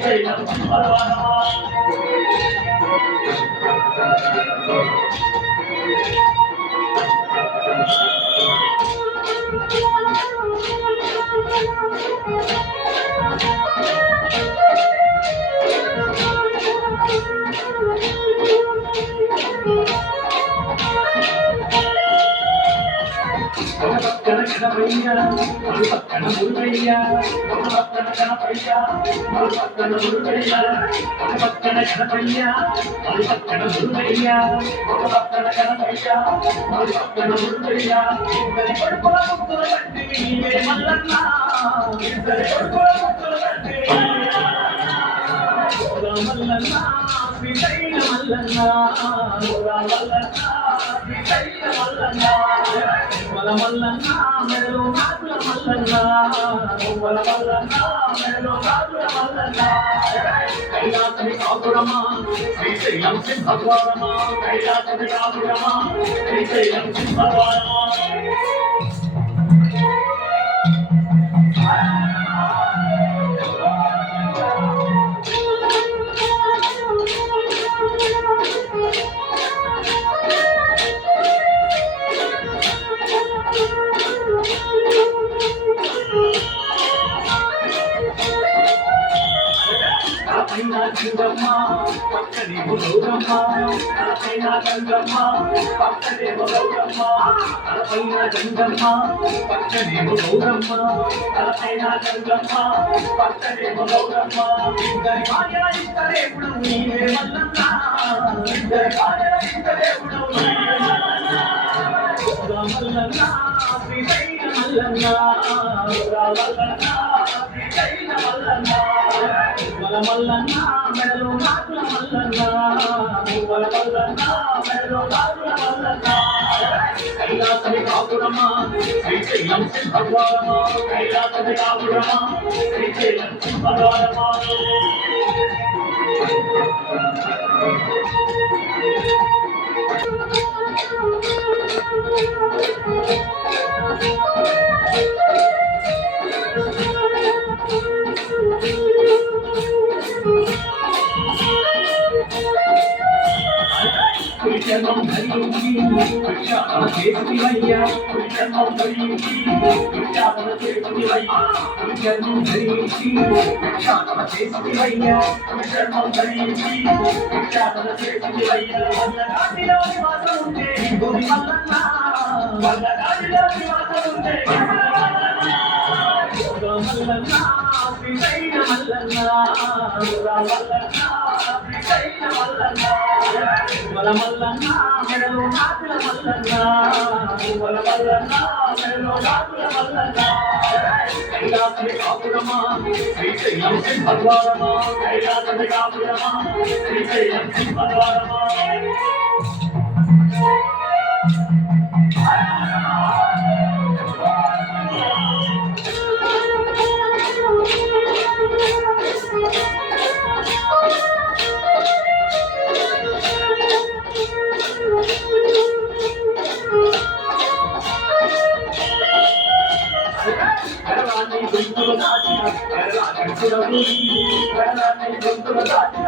శ్రీశైలం పర్వతమా పక్కన గణపయ్య పక్కన మురుగయ్య పక్కన గణపయ్య పక్కన మురుగయ్య పక్కన గణపయ్య పక్కన మురుగయ్య పక్కన గణపయ్య పక్కన మురుగయ్య ఇద్దరి కొడుకుల ముగ్గుల తండ్రి నీవే మల్లన్న ఇద్దరి కొడుకుల ముగ్గుల తండ్రి మల్లన్న శ్రీశైల మల్లన్న మల్లన్న శ్రీశైల మల్లన్న మల్లన్న మెడలో నాకుల మల్లన్న మల్లన్న మెడలో నాకుల మల్లన్న కైలాసని కాపురమా శ్రీశైలం సింహద్వారమా కైలాసని కాపురమా శ్రీశైలం సింహద్వారమా గంగమ్మ పక్కనే గౌరమ్మ తలపైన గంగమ్మ పక్కనే గౌరమ్మ తలపైన గంగమ్మ పక్కనే గౌరమ్మ తలపైన గంగమ్మ పక్కనే గౌరమ్మ ఇద్దరి భార్య ఇద్దరేపుడు నీవే మల్లన్న ఇద్దరి భార్య ఇద్దరేపుడు నీవే మల్లన్న శ్రీశైల మల్లన్న మల్లన్న శ్రీశైల మల్లన్న మల్లన్న మెడలో నాకుల మల్లన్న మల్లన్న మెడలో నాకుల మల్లన్న కైలాసని కాపురమా శ్రీశైలం సింహద్వారమా కైలాసని కాపురమా శ్రీశైలం సింహద్వారమా జన్మం ధరించి భిక్షాటన చేసివయ్యా జన్మం ధరించి భిక్షాటన చేసివయ్యా జన్మం ధరించి భిక్షాటన చేసివయ్యా జన్మం ధరించి భిక్షాటన చేసివయ్యా వల్లగాడిలో నివాసం ఉంటే గురి మల్లన్న వల్లగాడిలో నివాసం ఉంటే మల్లన్న శ్రీశైల మల్లన్న మల్లన్న శ్రీశైల మల్లన్న మల్లన్న మెడలో నాకుల మల్లన్న మల్లన్న మెడలో నాకుల మల్లన్న కైలాసని కాపురమా శ్రీశైలం సింహద్వారమా కైలాసని కాపురమా శ్రీశైలం సింహద్వారమా గొంతులు దాచిన కడుపుడవు గొంతులు దాచిన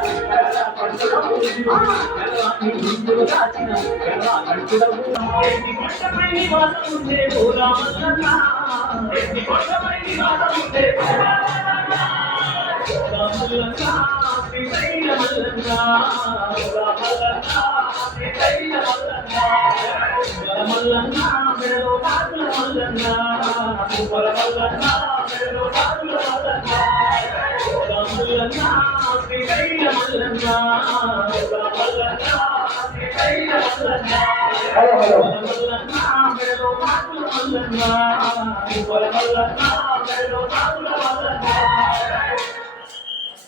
గొంతులు దాచిన కడుపుడవు కొట్టపై నివాసం ఉండే ఓరా మల్లన్న కొట్టపై నివాసం ఉండే మల్లన్న శ్రీశైల మల్లన్న మల్లన్న శ్రీశైల మల్లన్న మల్లన్న మెడలో నాకుల మల్లన్న మల్లన్న మెడలో నాకుల మల్లన్న మల్లన్న శ్రీశైల మల్లన్న మల్లన్న శ్రీశైల మల్లన్న మల్లన్న మెడలో నాకుల మల్లన్న మల్లన్న మెడలో నాకుల మల్లన్న